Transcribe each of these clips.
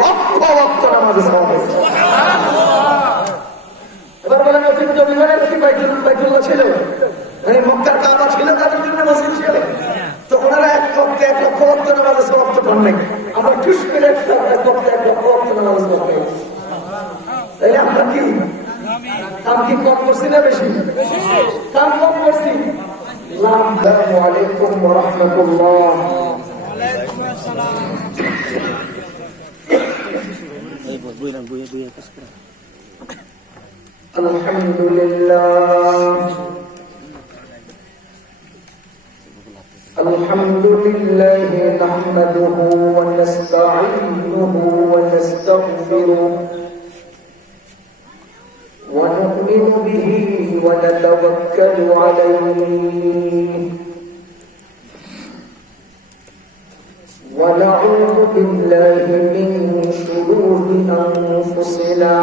লক্ষ ওয়াক্ত নামাজের সওয়াব। এবার বলেন অতীত জমিনের কি বাইতুল্লাহ ছিল, মানে মক্কার কাবা ছিল, তাদের জন্য মসজিদ ছিল, তো ওনারা এক লক্ষ ওয়াক্ত নামাজের সওয়াব তো পান নাই। আমরা টুস করে এক লক্ষ ওয়াক্ত নামাজের সওয়াব পাই। তাইলে আমরা কি কাম কি কম করছি না বেশি? কাম কম করছি। আসসালামু আলাইকুম ওয়া রাহমাতুল্লাহ। আলহামদুলিল্লাহ নাহমাদুহু ওয়া নাস্তাঈনুহু ওয়া নাস্তাগফিরুহু ونؤمن به ونتوكل عليه ونعوذ بالله من شرور أنفسنا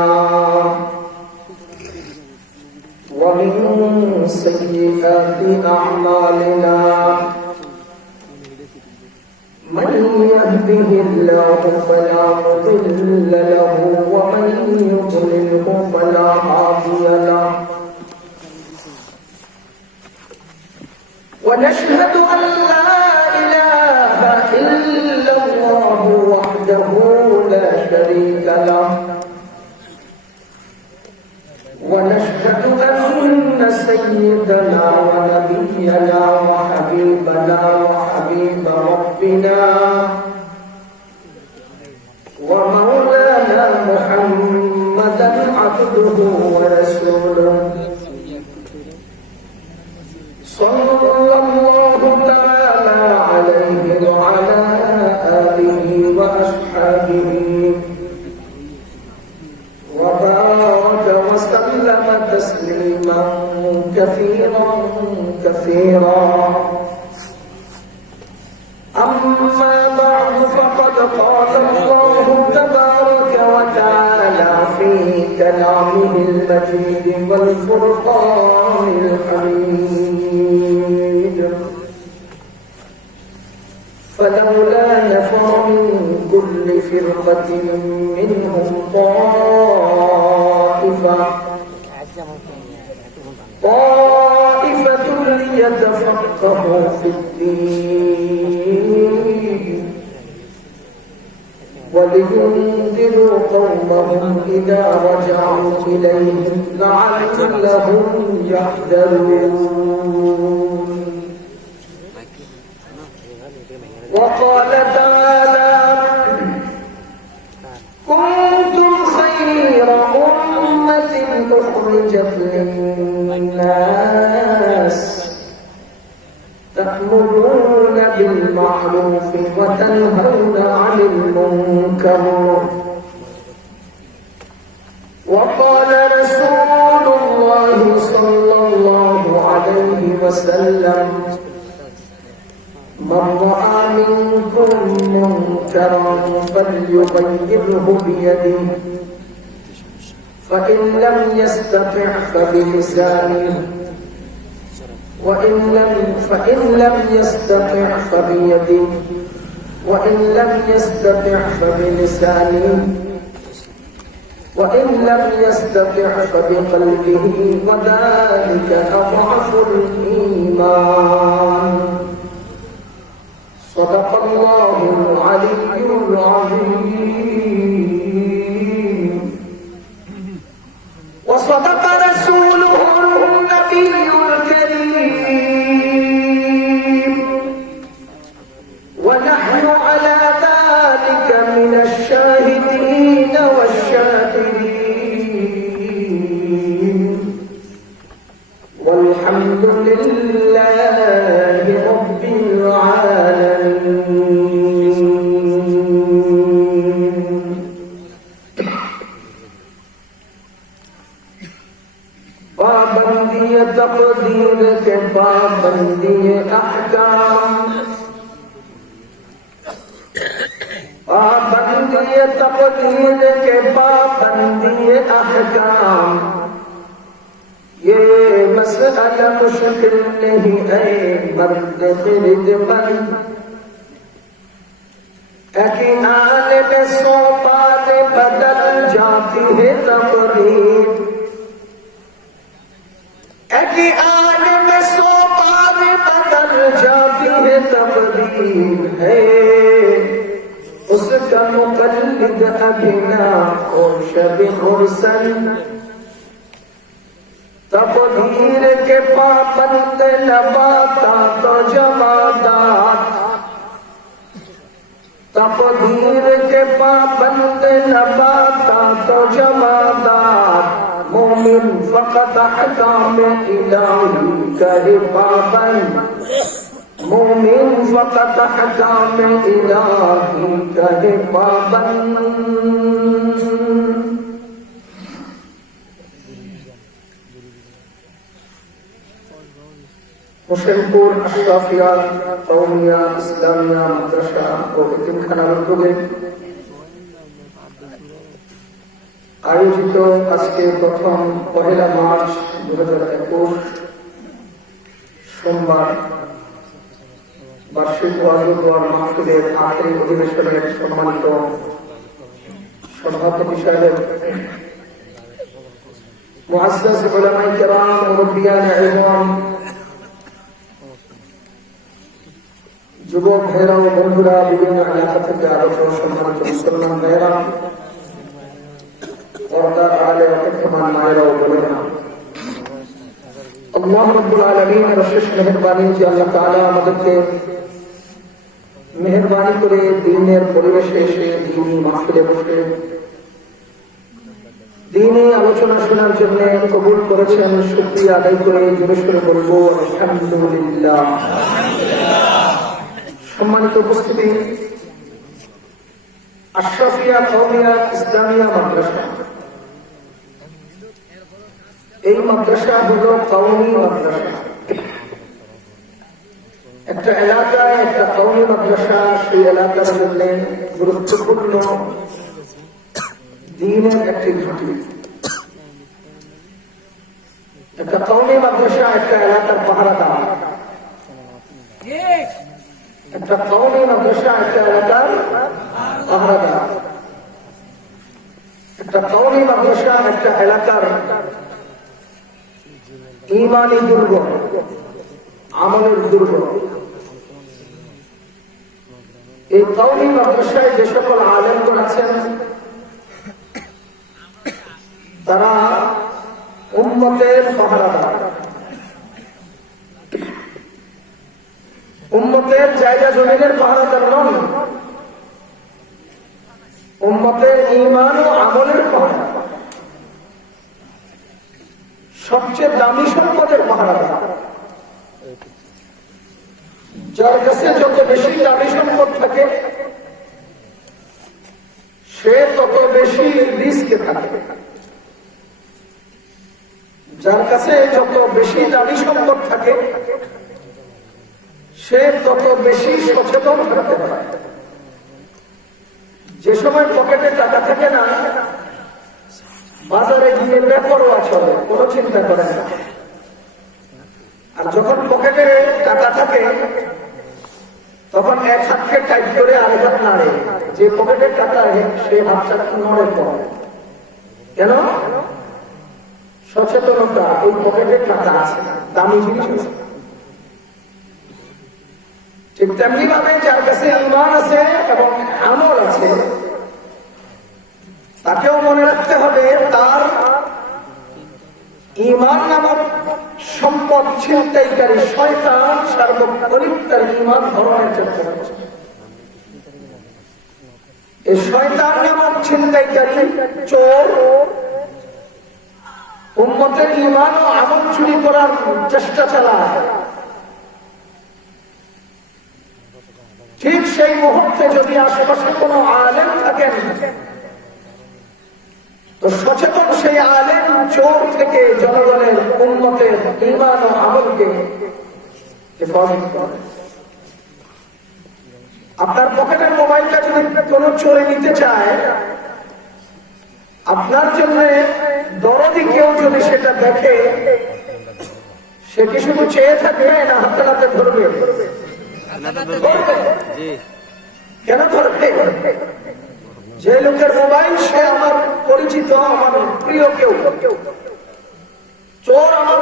ومن سيئات أعمالنا من يهده الله فلا مضل له ومن يضلله فلا هادي له ونشهد أن لا إله إلا الله وحده لا شريك له ونشهد أن سيدنا ونبينا وحبيبنا وحبيب ربنا ومولانا محمدا عبده ورسوله صلى الله تعالى عليه وعلى آله وأصحابه وبارك وسلم تسليما كثيرا كثيرا. أما بعد فقد قال الله تبارك وتعالى في كلامه المجيد والفرقان الحميد فلولا نفر من كل فرقة منهم طائفة ليتفقهوا في الدين ولينذروا قومهم إذا رجعوا إليهم لعلهم يحذرون. وقال تعالى كنتم خير أمة أخرجت للناس تأمرون بالمعروف وتنهون عن المنكر. وقال رسول الله صلى الله عليه وسلم من رأى منكم منكرا فليغيره بيده فإن لم يستطع فبلسانه فإن لم يستطع فبيده وإن لم يستطع فبلسانه وإن لم يستطع فبقلبه وذلك أضعف الإيمان. صدق الله العلي العظيم وصدق رسوله النبي الكريم ونحن على ذلك من الشاهدين والشاكرين والحمد لله رب العالمين. پابندی تقدیر کے پابندی احکام پابندی تقدیر کے پابندی احکام یہ مسئلہ مشکل نہیں ہے مرد خرد بند اکی عالم सौ बार बदल जाती है तकदीर एक आन में सौ बार बदल जाती है तकदीर है उसका मुकल्लिद अभिना और शब मुरसल तकदीर के पाबंद नबाता तो जमादात तकदीर के पाबंद नबाता तो जमादात मोमिन फकत अहकाम इलाही करे पाबंद मोमिन फकत अहकाम इलाही करे पाबंद हुसैनपुर अशराफिया कौमिया इस्लामिया मदरसा और यतीमखाना उद्योगे आयोजित आज के प्रथम 1 मार्च 2021 সোমবার বার্ষিক ওয়াজ ও দোয়া মাহফিলের আখেরি অধিবেশনের সম্মানিত সভাপতি সাহেব মুআজ্জাজ উলামায়ে কেরাম মুরব্বিয়ান ইলম যুবক ভাইরা ও বন্ধুরা বিভিন্ন এলাকা থেকে আগত সম্মানিত মুসলমান ভাইরা পর্দার আড়ালে অপেক্ষমান মায়েরা ও বোনেরা আল্লাহ রাব্বুল আলামিনের অশেষ মেহেরবানি যে আল্লাহ তাআলা আমাদেরকে মেহেরবানি করে দ্বীনের পরিবেশে এসে দ্বীনি মাহফিলে বসে দ্বীনি আলোচনা শোনার জন্য কবুল করেছেন শুকরিয়া আদায় করে জোরে সোরে বলবো আলহামদুলিল্লাহ। সম্মানিত উপস্থিতি, আশরাফিয়া কওমিয়া ইসলামিয়া মাদ্রাসা, এই মাদ্রাসা হলো কওমি মাদ্রাসা। একটা এলাকায় একটা কওমি মাদ্রাসা, সেই এলাকার জন্য গুরুত্বপূর্ণ দ্বীনের একটি ঘাঁটি। একটা কওমি মাদ্রাসা একটা এলাকার পাহারাদার, একটা কওমি মাদ্রাসা একটা এলাকার পাহারাদার, একটা কওমি মাদ্রাসা একটা এলাকার ঈমানী দুর্গ, আমলের দুর্গ। এই কওমি মাদ্রাসায় যে সকল আলেমগণ আছেন তারা উম্মতের পাহারাদার, উম্মতের জায়গা জমিনের পাহারাদার নন, উম্মতের ঈমান ও আমলের পাহারাদার, সবচেয়ে দামি সম্পদের পাহারাদার। যার কাছে যত বেশি দামি সম্পদ থাকে সে তত বেশি রিস্কে থাকে। যার কাছে যত বেশি দামি সম্পদ থাকে সে তত বেশি সচেতন থাকতে পারে। যে সময় পকেটে টাকা থাকে না, বাজারে গিয়ে বেপরোয়া চলে, কোনো চিন্তা করে না। আর যখন পকেটে টাকা থাকে তখন এক হাতকে টাইট করে আরেক হাত নাড়ে, যে পকেটের টাকা সে হাতটা নড়ে পড়ে। কেন? সচেতনতা, এই পকেটের টাকা আছে, দামি জিনিস আছে। ঠিক তেমনি ভাবে যার কাছে ঈমান আছে এবং আমল আছে তাকেও মনে রাখতে হবে তার ঈমান নামক সম্পদ ছিনতাইকারী শয়তান সার্বক্ষণিক তার ঈমান হরণের চেষ্টা করছে। এই শয়তান নামক ছিনতাইকারী চোর উম্মতের ঈমান ও আমল চুরি করার চেষ্টা চালায়। ঠিক সেই মুহূর্তে যদি আশেপাশে কোনো আলেম থাকেন তো সচেতন সেই আলেম চোর থেকে জনগণের উম্মতের ঈমান ও আমলকে হেফাজত করে। আপনার পকেটের মোবাইলটা যদি কোনো চোরে নিতে চায়, আপনার জন্য দরদি কেউ যদি সেটা দেখে, সে কি শুধু চেয়ে থাকবে না হাতে হাতে ধরবে? কেন ধরবে? যে লোকের মোবাইল সে আমার পরিচিত, আমার প্রিয় কেউ, চোর আমার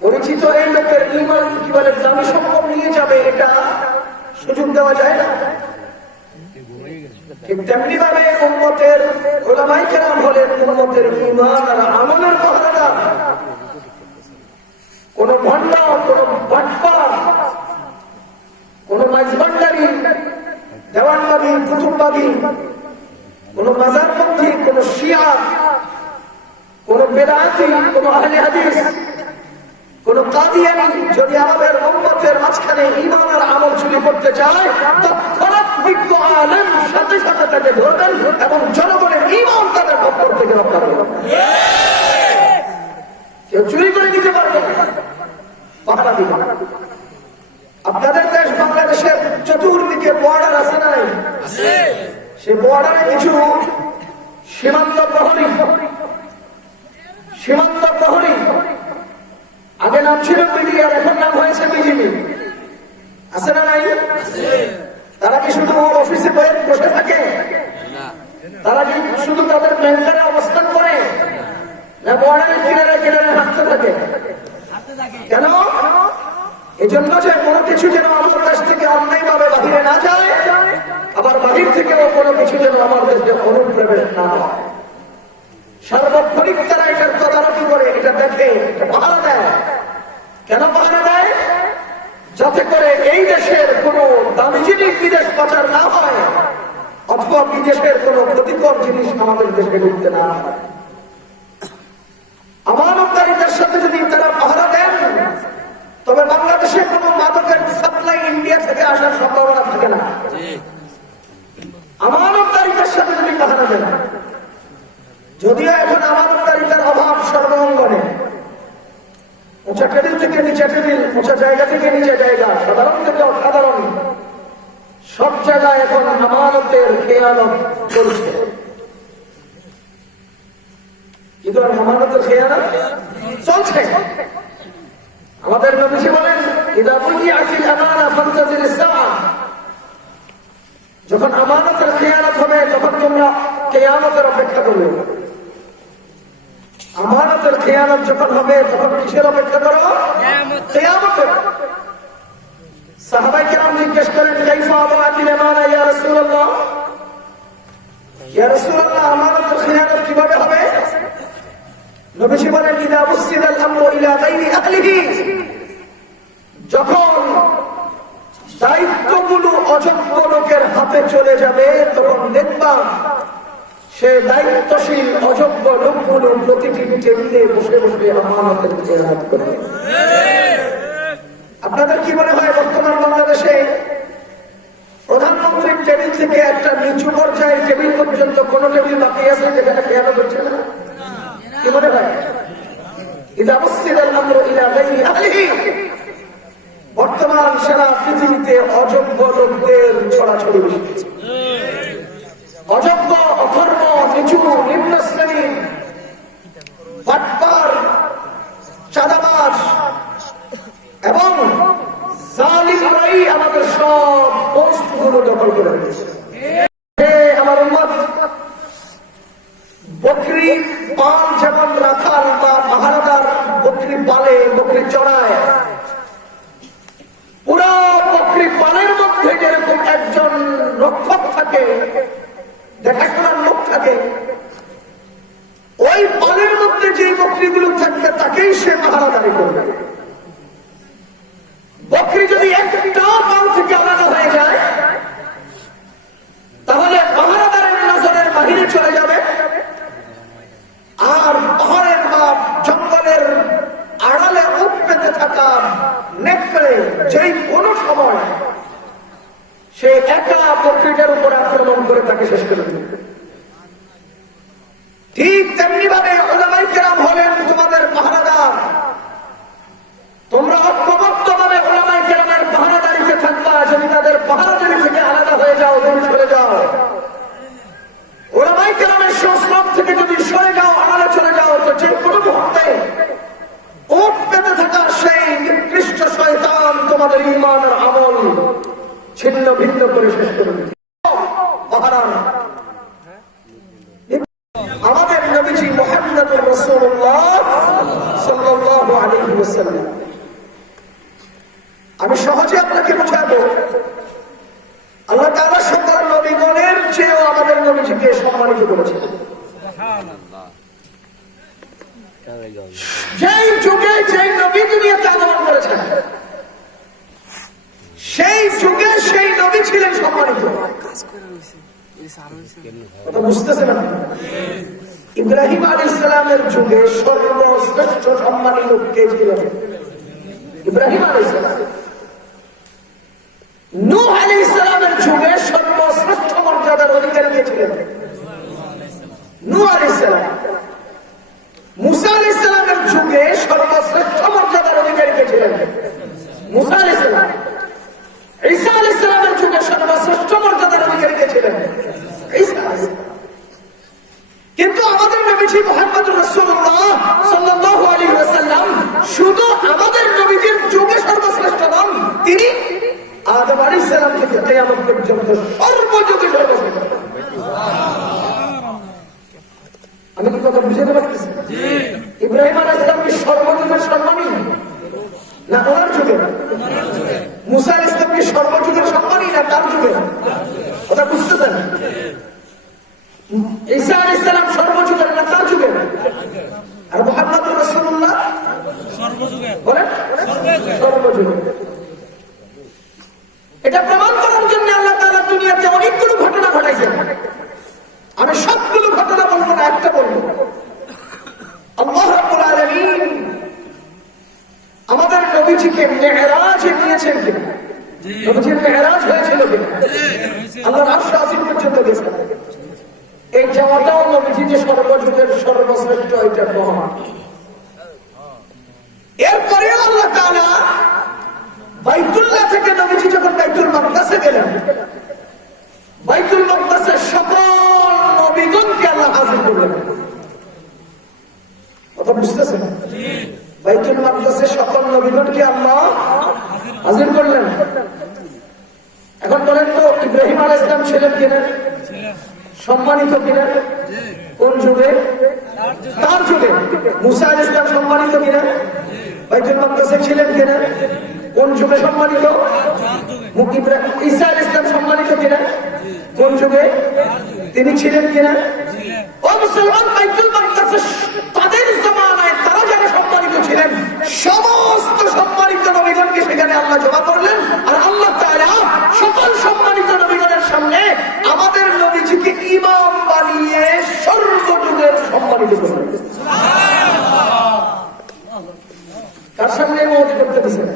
পরিচিত, এই লোকের ইমান কি বলে দামি সম্পদ নিয়ে যাবে, এটা সুযোগ দেওয়া যায় না। ঠিক তেমনি ভাবে উম্মতের উলামায়ে কেরাম হলেন উম্মতের ঈমান আর আমলের পাহারাদার। কোন ভণ্ড, কোন বাটপার, কোন মাইজভান্ডারী, দেওয়ানবাদী, কুতুববাদী, কোন মাজারপন্থী, কোন শিয়া, কোন বেদাতি, কোন আহলে হাদিস, কোন কাদিয়ানী যদি আমাদের উম্মতের মাঝখানে ঈমান আর আমল চুরি করতে চায়, তৎক্ষণাৎ বিজ্ঞ আলেম সাথে সাথে তাকে ধরবেন এবং জনগণের ঈমান তাদের খপ্পর থেকে রক্ষা করবেন। কেউ চুরি করে দিতে পারবে না, পাহারা দিবে। আপনাদের দেশ বাংলাদেশের চতুর্দিকে বর্ডার আছে না? সে বর্ডারে কিছু সীমান্ত প্রহরী, আগে নাম ছিল বিডিআর, এখন নাম হয়েছে বিজিবি, আছে না নাই? তারা কি শুধু অফিসে বসে থাকে? তারা কি শুধু তাদের ব্যাংকারে অবস্থান করে, না বর্ডারের কিনারে কিনারে হাঁটতে থাকে? কেন? এই জন্য যে কোনো কিছু যেন আমার দেশ থেকে অন্যায় ভাবে বাহিরে না যায়, আবার বাহির থেকেও কোনো কিছু যেন আমার দেশে অনুপ্রবেশ না হয়। সার্বক্ষণিক তারা এটার তদারকি করে, এটা দেখে, পাহারা দেয়। কেন পাহারা দেয়? যাতে করে এই দেশের কোনো দামি জিনিস বিদেশ পাচার না হয়, অথবা বিদেশের কোনো ক্ষতিকর জিনিস আমাদের দেশে ঢুকতে না হয়। আমানতদারিতার সাথে যদি তারা পাহারা দেন, তবে বাংলাদেশে কোনো মাদকের সাপ্লাই ইন্ডিয়া থেকে আসার সম্ভাবনা থাকে না। আমানতদারিতার সাথে যদি পাহারা দেন, যদিও এখন আমানতদারিতার অভাব সর্বাঙ্গনে, উঁচা টেবিল থেকে নিচে টেবিল, উঁচা জায়গা থেকে নিচে জায়গা, সাধারণ থেকে অসাধারণ, সব জায়গায় এখন আমানতের খেয়ানত চলছে। কি ধর আমানতের খেয়ানত চলছে? আমাদের নবীজি বলেন, যখন আমানতের খেয়ানত হবে তখন তোমরা কিয়ামতের অপেক্ষা করবে। আমানতের খেয়ানত যখন হবে তখন কিসের অপেক্ষা করো? কিয়ামতের। সাহাবায়ে কেরাম জিজ্ঞেস করেন, কাইফা আমানাতিল আমানা ইয়া রাসূলুল্লাহ, ইয়া রাসূলুল্লাহ আমানতের খেয়ানত কিভাবে হবে? নবীজি বলেন, ইযা উসিদাল আমরু ইলা গায়রি আহলিহি, যখন দায়িত্বগুলো অযোগ্য লোকের হাতে চলে যাবে, তখন দেখবা সে দায়িত্বশীল অযোগ্য লোকগুলো প্রতিটি টেবিলে বসে বসে আমানতের খেয়ানত করে। আপনাদের কি মনে হয় বর্তমান বাংলাদেশে প্রধানমন্ত্রীর টেবিল থেকে একটা নিচু পর্যায়ের টেবিল পর্যন্ত কোন টেবিল বাকি আছে যেখানে খেয়ানত হচ্ছে না? কি মনে হয়? ইযা উসিদাল আমরু ইলা গায়রি আহলিহি, বর্তমান সারা পৃথিবীতে অযোগ্য লোকদের ছড়াছড়ি বেশি। অযোগ্য, অধর্ম, নিচু, নিম্ন শ্রেণীর, বাটপার, চাঁদাবাজ এবং জালিমরাই আমাদের সব পোস্টগুলো দখল করে রেখেছে। আমার উম্মত, বকরি পাল যেমন রাখাল বা পাহারাদার বকরি পালে, বকরি চড়ায়, পুরো বকরি পালের মধ্যে যেরকম একজন রক্ষক থাকে, দেখাশোনার লোক থাকে, ওই পালের মধ্যে যে বকরিগুলো থাকবে তাকেই সে পাহারাদারি করবে। বকরি যদি একটা পাল থেকে আলাদা হয়ে যায়, তাহলে পাহারাদারের নজরের বাহিরে চলে যাবে, আর পাহাড়ের বা জঙ্গলের আড়ালে উঠ পেতে থাকা নেকড়ে যেই কোনো সময় সে একা বকরিটার উপর আক্রমণ করে তাকে শেষ করে দেবে। ঠিক তেমনি ভাবে উলামায়ে কেরাম হলেন তোমাদের পাহারাদার। তোমরা ঐক্যবদ্ধ ভাবে উলামায়ে কেরামের পাহারাদারিতে থাকবা। যদি তাদের পাহারাদারি থেকে আলাদা হয়ে যাও, দূরে চলে যাও, উলামায়ে কেরামের সংস্রব থেকে যদি সরে যাও, আড়ালে চলে যাও, তো যে কোনো মুহূর্তে উঠ পেতে থাকা সেই নিকৃষ্ট শয়তান তোমাদের ঈমান আর আমল ছিন্ন ভিন্ন করে শেষ করে দিবে। ওয়াসাল্লাম। আমি সহজে আপনাকে বোঝাবো, আল্লাহ তাআলা সকল নবীগণের চেয়েও আমাদের নবীজিকে সম্মানিত করেছেন। যেই যুগে যেই নবী দুনিয়াতে আগমন করেছেন, সেই যুগে সেই নবী ছিলেন সম্মানিত। কথা বুঝতেছেন আপনি? ইব্রাহিম আলাইহিস সালামের যুগে সর্বশ্রেষ্ঠ সম্মানী লোক কে ছিলেন? ইব্রাহিম আলাইহিস সালাম। নূহ আলাইহিস সালামের যুগে সর্বশ্রেষ্ঠ মর্যাদার অধিকারী কে ছিলেন? নূহ আলাইহিস সালাম। মুসা আলাইহিস সালামের যুগে সর্বশ্রেষ্ঠ মর্যাদার অধিকারী কে ছিলেন? মুসা আলাইহিস সালাম। ঈসা আলাইহিস সালামের যুগে সর্বশ্রেষ্ঠ মর্যাদার অধিকারী কে ছিলেন? ঈসা আলাইহিস সালাম। কিন্তু আমাদের নবীজি মুহাম্মদুর রাসূলুল্লাহ সাল্লাল্লাহু আলাইহি ওয়াসাল্লাম শুধু আমাদের নবীজির যুগে সর্বশ্রেষ্ঠ নন, তিনি আদম আলাইহিস সালাম থেকে কিয়ামত পর্যন্ত সর্বযুগে সর্বশ্রেষ্ঠ। আমি কি কথা বুঝতে পারতেছি? ইব্রাহিম আলাইহিস সালাম কি সর্বযুগের সম্মানী না ওনার যুগে? মুসা আলাইহিস সালাম কি সর্বযুগের সম্মানী না তার যুগে? কথা বুঝতেছেন? ঈসা আলাইহিস সালাম সর্বযুগের না তার যুগে? আর মুহাম্মদুর রাসূলুল্লাহ সর্বযুগের। বলেন সর্বযুগের। এটা প্রমাণ করার জন্য আল্লাহ তাআলা দুনিয়াতে অনেকগুলো ঘটনা ঘটাইছেন। আমি সবগুলো ঘটনা বলবো না, একটা বলবো। আল্লাহ রাব্বুল আলামিন আমাদের নবীজিকে মেরাজে নিয়েছেন কিনা? নবীজির মেরাজ হয়েছিল কিনা? আল্লাহর আরশ আসীম পর্যন্ত গেছেন। এই যাওয়াটাও নবীজি যে সর্বযুগের সর্বশ্রেষ্ঠ, এটা প্রমাণ। এরপরেও আল্লাহ তাআলা বাইতুল্লাহ থেকে নবীজি যখন বাইতুল মাকদাসে গেলেন, বাইতুল মাকদাসের সকল নবীগণকে আল্লাহ হাজির করলেন। কথা বুঝতেছেন? বাইতুল মাকদাসের সকল নবীগণকে আল্লাহ হাজির করলেন। এখন বলেন তো, ইব্রাহিম আলাইহিস সালাম ছিলেন কিনা সম্মানিত কিনা? কোন যুগে? তার যুগে। মুসা আলাইহিস সালাম সম্মানিত কিনা? বাইতুল মাকদাসে ছিলেন কিনা? কোন যুগে সম্মানিত? ঈসা আলাইহিস সালাম সম্মানিত কিনা? কোন যুগে? তিনি ছিলেন কিনা? ও মুসলমান, বাইতুল মাকদাসে তাদের জামানায় তারা যারা সম্মানিত ছিলেন, সমস্ত সম্মানিত নবীগণকে সেখানে আল্লাহ জমা করলেন। আর আল্লাহ তাআলা সকল সম্মানিত নবীগণের সামনে আমাদের নবীজিকে ইমাম বানিয়ে সর্বযুগের সম্মানিত করলেন। কার সামনে মওত করতে দিয়েছেন?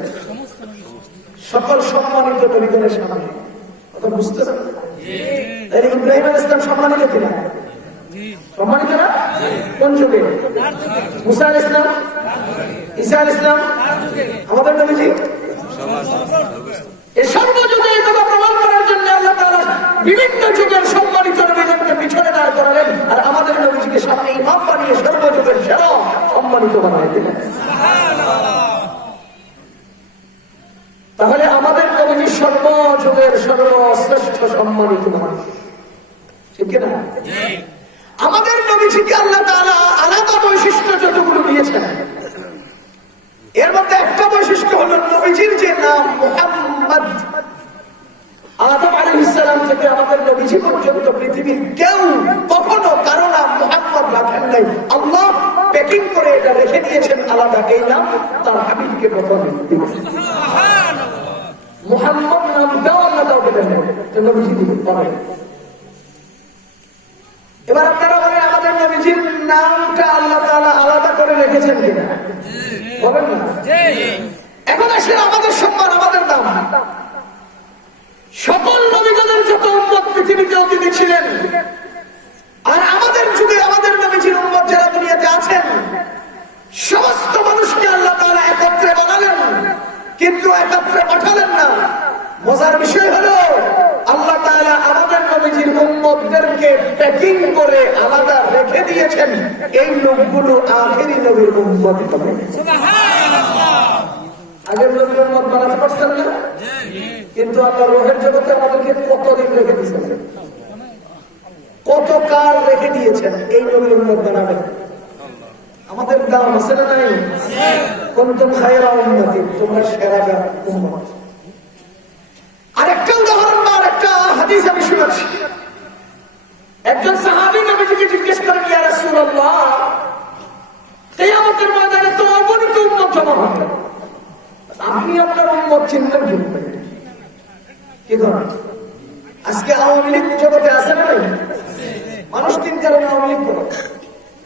সকল সম্মানিত নবীগণের সামনে। কথা বুঝতেছেন? ইব্রাহিম আলাইহিস সালাম সম্মানিত কিনা? সম্মানিত না? কোন যুগে? মুসা আলাইহিস সালাম, ঈসা আলাইহিস সালাম, আমাদের নবীজি এই সর্বযুগে এই কথা প্রমাণ করার জন্য আল্লাহ তাআলা বিভিন্ন যুগের সম্মানিত নবীগণকে পিছনে দাঁড় করালেন, আর আমাদের নবীজিকে সামনে ইমাম বানিয়ে সর্বযুগের সেরা সম্মানিত বানিয়ে দিলেন। তাহলে আমাদের নবীজি সর্বযুগের সর্বশ্রেষ্ঠ সম্মানিত মানুষ, ঠিক কিনা? আমাদের নবীজিকে আল্লাহ তাআলা আলাদা বৈশিষ্ট্য যতগুলো দিয়েছেন, এর মধ্যে একটা বৈশিষ্ট্য হলো নবীজির যে নাম মুহাম্মদ। আদম আলাইহিস সালাম থেকে আমাদের নবীজি পর্যন্ত পৃথিবীর কেউ কখনো কারো নাম মুহাম্মদ রাখেন নাই। আল্লাহ প্যাকিং করে এটা রেখে দিয়েছেন আলাদা। এই নাম তার হাবিবকে প্রথমে দিয়েছেন। মুহাম্মদ নামটাও আল্লাহ কাউকে দেন নাই, নবীজি দিবেন। এবার আপনারা বলেন, আমাদের নবীজির নামটা আল্লাহ তাআলা আলাদা করে রেখেছেন কিনা? বলেন না। এখন আসলে আমাদের সম্মান, আমাদের দাম। সকল নবীগণের যত উম্মত পৃথিবীতে অতীতে ছিলেন, আর আমাদের যুগে আমাদের নবীজির উম্মত যারা দুনিয়াতে আছেন, সমস্ত মানুষকে আল্লাহ তাআলা একত্রে বানালেন, কিন্তু একত্রে পাঠালেন না। মজার বিষয় হলো আল্লাহ তাআলা আমাদের নবীজির উম্মতদেরকে প্যাকিং করে আলাদা রেখে দিয়েছেন। এই লোকগুলো আখেরি নবীর উম্মত হবে। সুবহানাল্লাহ। আগের নবীর উম্মত বানাতে পারছেন না, কিন্তু আল্লাহ রূহের জগতে আমাদেরকে কতদিন রেখে দিয়েছেন, কত কাল রেখে দিয়েছেন। এই নবীর উম্মত বানাবেন। আমাদের দাম আছে না নাই? কুনতুম খায়রা উম্মাতিন, তোমরা সেরা উম্মত। আরেকটা উদাহরণ বা আরেকটা হাদিস আমি শুনেছি। একজন সাহাবী নবীজিকে জিজ্ঞেস করেন, ইয়া রাসূলুল্লাহ, কিয়ামতের ময়দানে তো অগণিত উম্মত জমা হবে, আপনি আপনার উম্মত চিনবেন কিভাবে? কি করেন? আজকে আওয়ামী লীগ জগতে আছে না? মানুষ তিন কারণে আওয়ামী লীগ করে।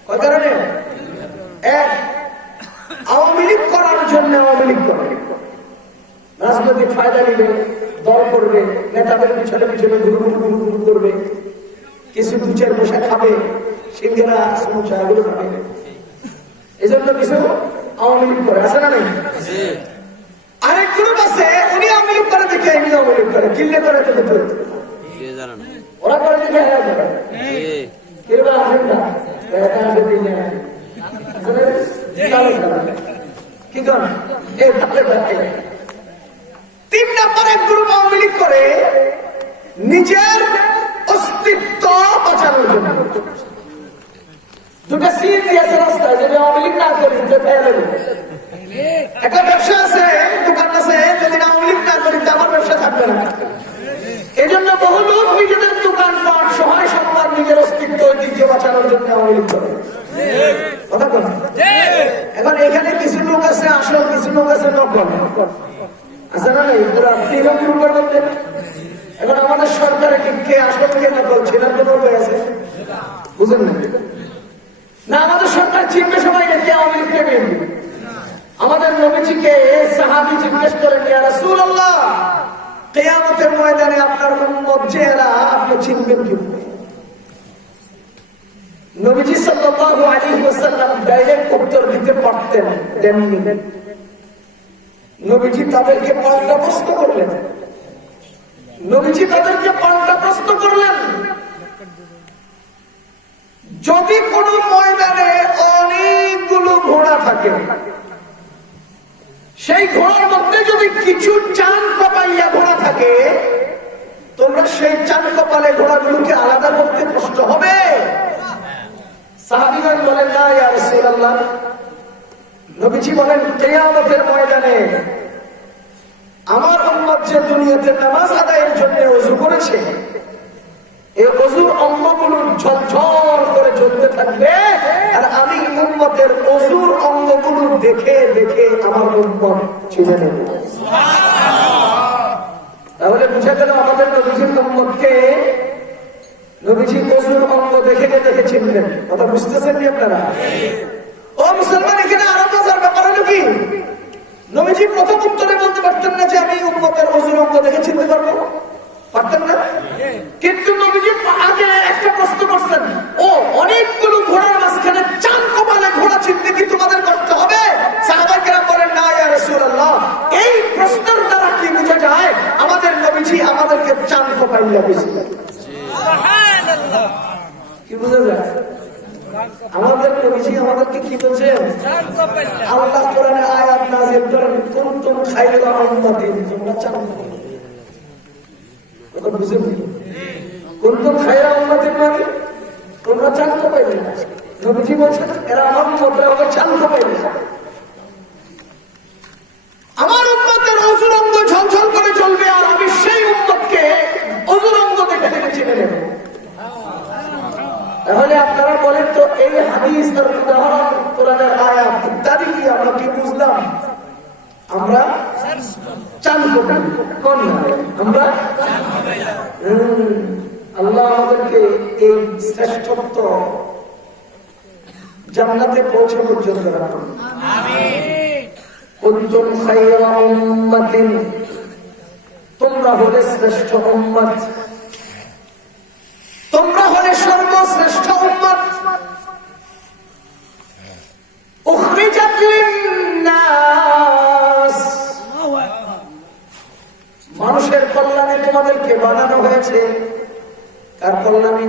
কয় কারণে? এক, আওয়ামী লীগ করার জন্য আওয়ামী লীগ করে, রাজনৈতিক ফায়দা নিবে, দল করবে, নেতাদের পিছনে পিছনে ঘুরু করবে, কিছু দু চার পয়সা খাবে, সিঙ্গারা সমুচা এগুলো খাবে, এই জন্য কিছু আওয়ামী লীগ করে। আছে না? নেই? আরেক গ্রুপ আছে, উনি আওয়ামী লীগ করে দেখে এমনি আওয়ামী লীগ করে, কিনলে করে তো ওরা করে দেখে কি করেন? তিন নম্বর এক গ্রুপ আওয়ামী লীগ করে নিজের অস্তিত্ব বাঁচানোর জন্য। দুটা সিট দিয়েছে রাস্তায়, যদি আওয়ামী লীগ না করি একটা ব্যবসা আছে, দোকান আছে, যদি আওয়ামী লীগ না করি আমার ব্যবসা থাকবে না। এই জন্য বহু লোক নিজেদের দোকান পাট সহায় সম্মান নিজের অস্তিত্ব ঐতিহ্য বাঁচানোর জন্য আওয়ামী লীগ করে। কথা বলেন। এখন এখানে কিছু লোক আছে আসল, কিছু লোক আছে নকল। আছে না? পুরা তিন গ্রুপের মধ্যে। এখন আমাদের সরকারে কে আসল কে নকল সেটার কোনো উপায় আছে? বুঝেন না? আমাদের সরকার চিনবে সবাই নাকি আওয়ামী লীগকে বিএনপি? আমাদের নবীজিকে সাহাবী জিজ্ঞেস করেন, ইয়া রাসূলুল্লাহ, কিয়ামতের ময়দানে আপনার উম্মত যে এরা, আপনি চিনবেন কিভাবে? নবীজি সাল্লাল্লাহু আলাইহি ওয়াসাল্লাম ডাইরেক্ট উত্তর দিতে পারতেন, দেননি। নবীজি তাদেরকে পাল্টা প্রশ্ন করলেন। যদি কোনো ময়দানে অনেকগুলো ঘোড়া থাকে, সেই ঘোড়ার মধ্যে যদি কিছু চান কপাইয়া ঘোড়া থাকে, তোমরা সেই চান কপালে ঘোড়াগুলোকে আলাদা করতে কষ্ট হবে? সাহাবীগণ বলেন, না ইয়া রাসূলুল্লাহ। নবীজি বলেন, কিয়ামতের ময়দানে আমার উম্মত যে দুনিয়াতে নামাজ আদায়ের জন্য ওযু করেছে, এই ওযুর অঙ্গগুলো ঝলঝল করে জ্বলতে থাকবে, আর আমি উম্মতের ওযুর অঙ্গগুলো দেখে দেখে আমার উম্মত চিনে নেব। তাহলে বুঝা গেল আমাদের নবীজির উম্মতকে নবীজি ওযুর অঙ্গ দেখে দেখে চিনবেন। কথা বুঝতেছেন নি আপনারা? ও মুসলমান, এখানে আরো মজার ব্যাপার হলো কি, নবীজি প্রথম উত্তরে বলতে পারতেন না যে আমি উম্মতের ওযুর অঙ্গ দেখে চিনতে পারবো, পারতেন না? কিন্তু নবীজি আগে একটা প্রশ্ন করছেন, ও অনেকগুলো ঘোড়ার মাঝখানে চান কপালে ঘোড়া চিনতে কি তোমাদের করতে হবে? সাহাবায়ে কেরাম বলেন, না ইয়া রাসূলুল্লাহ। এই প্রশ্নের দ্বারা কি বোঝা যায়? আমাদের নবীজি আমাদেরকে চান কপাইলা বেশি। সুবহানাল্লাহ। কি বোঝা যায়? আমাদের নবীজি আমাদেরকে কি বলছেন? আল্লাহ কোরআনে আয়াত নাযিল করেন, কুনতুম খায়রা উম্মাতিন, তোমরা চান কপাইলা। কথা বুঝেন? কুনতুম খায়রা উম্মাতিন মানে তোমরা চান কপাইলা। নবীজি বলছেন এরা আমার উম্মত, ওরা চান কপাইলা। আমার উম্মতের ওযুর অঙ্গ ঝলঝল করে চলবে, আর আমি সেই উম্মতকে ওযুর অঙ্গ দেখে দেখে চিনে নেব। তাহলে আপনারা বলেন তো, এই হাদিস আর উদাহরণ, কোরআনের আয়াত ইত্যাদি কি আমরা কি বুঝলাম? আমরা চান কপাই, কোন আমরা আল্লাহ আমাদেরকে এই শ্রেষ্ঠত্ব জান্নাতে পৌঁছে পর্যন্ত রাখুন। আমিন। কুনতুম খায়রা উম্মাতিন, তোমরা হলে শ্রেষ্ঠ উম্মত, তোমরা হলে সর্বশ্রেষ্ঠ উম্মত। উখরিজাত লিন-নাস, মানুষের কল্যাণে তোমাদেরকে বানানো হয়েছে। কার কল্যাণে?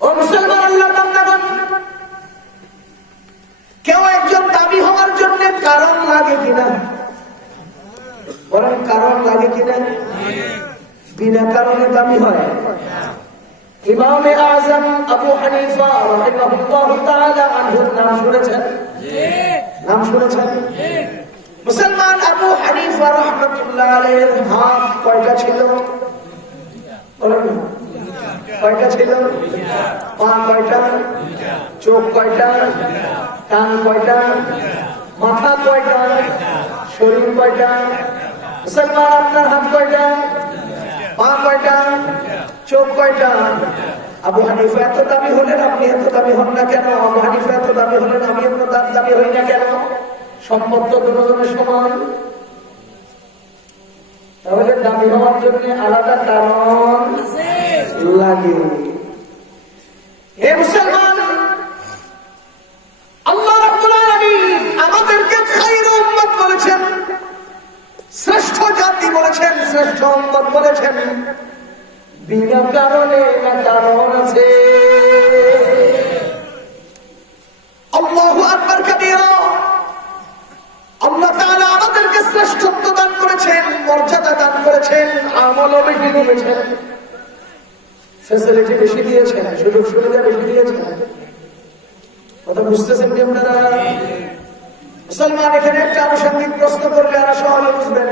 ও মুসলমান আল্লাহর বান্দাগণ, কেউ একজন দাবী হওয়ার জন্য কারণ লাগে কিনা? বলেন, কারণ লাগে কিনা? বিনা কারণে দাবী হয়? ইমামে আযম আবু হানিফা রাহিমাহুল্লাহু তাআলা আনহুর নাম শুনেছেন? নাম শুনেছেন? মুসলমান আবু হানিফা রাহমাতুল্লাহ আলাইহির হাত কয়টা ছিল? বলেন না, কয়টা ছিল? পা কয়টা? চোখ কয়টা? কান কয়টা? মাথা কয়টা? শরীর কয়টা? মুসলমান আপনার হাত কয়টা? পা কয়টা? চোখ কয়টা? আবু হানিফা এত দামি হলেন, আপনি এত দামি হন না কেন? আবু হানিফা এত দামি হলেন, আমি এত দামি হই না কেন? সম্পদ তো দুজনের সমান। তাহলে দামি হওয়ার জন্য আলাদা কারণ লাগে। হে মুসলমান, আল্লাহ রাব্বুল আলামিন আমাদেরকে খায়রুল উম্মাত বলেছেন, শ্রেষ্ঠ জাতি বলেছেন, শ্রেষ্ঠ উম্মত বলেছেন, বিনা কারণে না কারণ আছে। আল্লাহু আকবার কাবীরা। আল্লাহ তাআলা আমাদেরকে শ্রেষ্ঠত্ব দান করেছেন, মর্যাদা দান করেছেন, আমলও বেশি দিয়েছেন, ফ্যাসিলিটি বেশি দিয়েছেন, সুযোগ সুবিধা বেশি দিয়েছেন। কথা বুঝতেছেন কি আপনারা? মুসলমান, এখানে একটা আনুষঙ্গিক প্রশ্ন করলে আর সহজে বুঝবেন।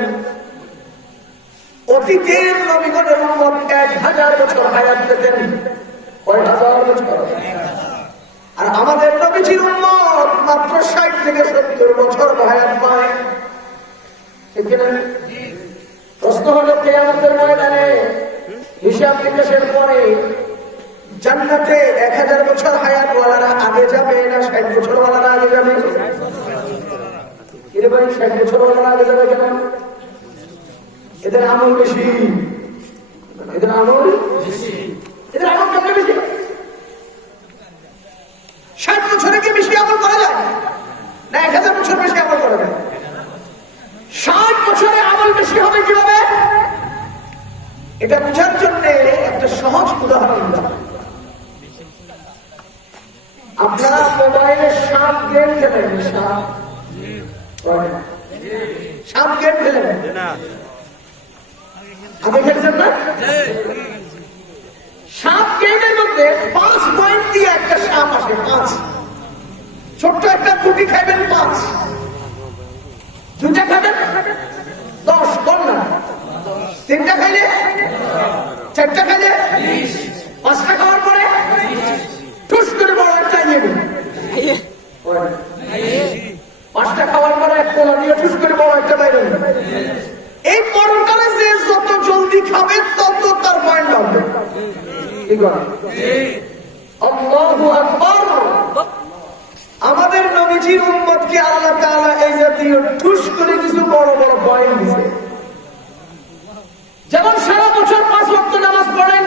অতীতের নবীগণের উম্মত 1000 বছর হায়াত পেতেন। কয় হাজার বছর? আর আমাদের নবীজির উম্মত মাত্র 60 থেকে 70 বছর হায়াত পায়। ঠিক কিনা? প্রশ্ন হলো, কিয়ামতের ময়দানে হিসাব নিকাশের পরে জান্নাতে 1000 বছর হায়াত ওয়ালারা আগে যাবে না 60 বছর ওয়ালারা আগে যাবে? এর ভাই 60 বছর ওয়ালারা আগে যাবে কেন? এদের আমল বেশি। এদের আমল বেশি। এদের আমল কেন বেশি? 60 বছরে কি বেশি আমল করা যায় না 1000 বছর বেশি আমল করা যায়? 60 বছরে আমল বেশি হবে কিভাবে? এটা বোঝার জন্য একটা সহজ উদাহরণ দাও। আপনারা মোবাইলে সাপ গেম খেলেন? সাপ গেম খেলেন? আগে খেলছেন না? সাপ গেমের মধ্যে 5 পয়েন্ট দিয়ে একটা সাপ আসে। 5 ছোট্ট একটা কুটি খাইবেন 5, 2টা খাবেন 10, কম না? 3টা খাইলে 4টা খাইলে 5টা খাওয়ার পরে ঠুস করে বড় একটা নেবেন। 5টা খাওয়ার পরে এক কোলা দিয়ে ঠুস করে বড় একটা বাইরে। এই পরকালে যে যত জলদি খাবে তত তার পয়েন্ট বাড়বে। আল্লাহু আকবার। আমাদের নবীজির উম্মতকে আল্লাহ তাআলা এই জাতীয় ঠুস করে কিছু বড় বড় পয়েন্ট দিয়েছে। যেমন সারা বছর 5 ওয়াক্ত নামাজ পড়েন,